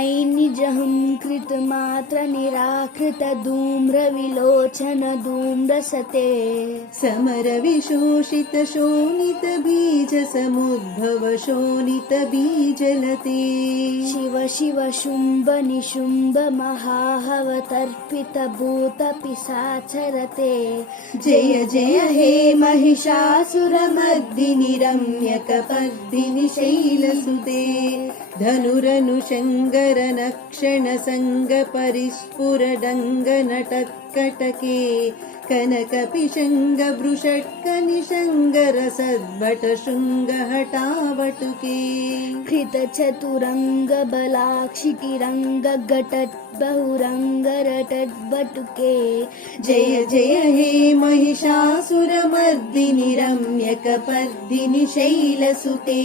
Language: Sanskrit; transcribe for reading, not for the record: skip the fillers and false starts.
नैनिजहङ्कृतमात्र निराकृत धूम्रविलोचन धूम्रसते समरविशोषित शोणित बीज समुद्भव शोणित बीजलते शिव शिव शुम्भ निशुम्भ महाहवतर्पित भूत पिशाचरते जय जय हे महिषासुरमर्दिनि रम्यकपर्दिनि शैलसुते धनुरनुशङ्गर नक्षण संग परिस्फुरडङ्ग नटकटके कनकपिशङ्ग भृषट्क निशङ्गर सद्भट शृङ्ग हटावटुके कृत चतुरङ्ग बलाक्षितिरङ्ग घटत् बहुरङ्ग रटत् बटुके जय जय हे महिषासुरमर्दिनि रम्यकपर्दिनि शैलसुते।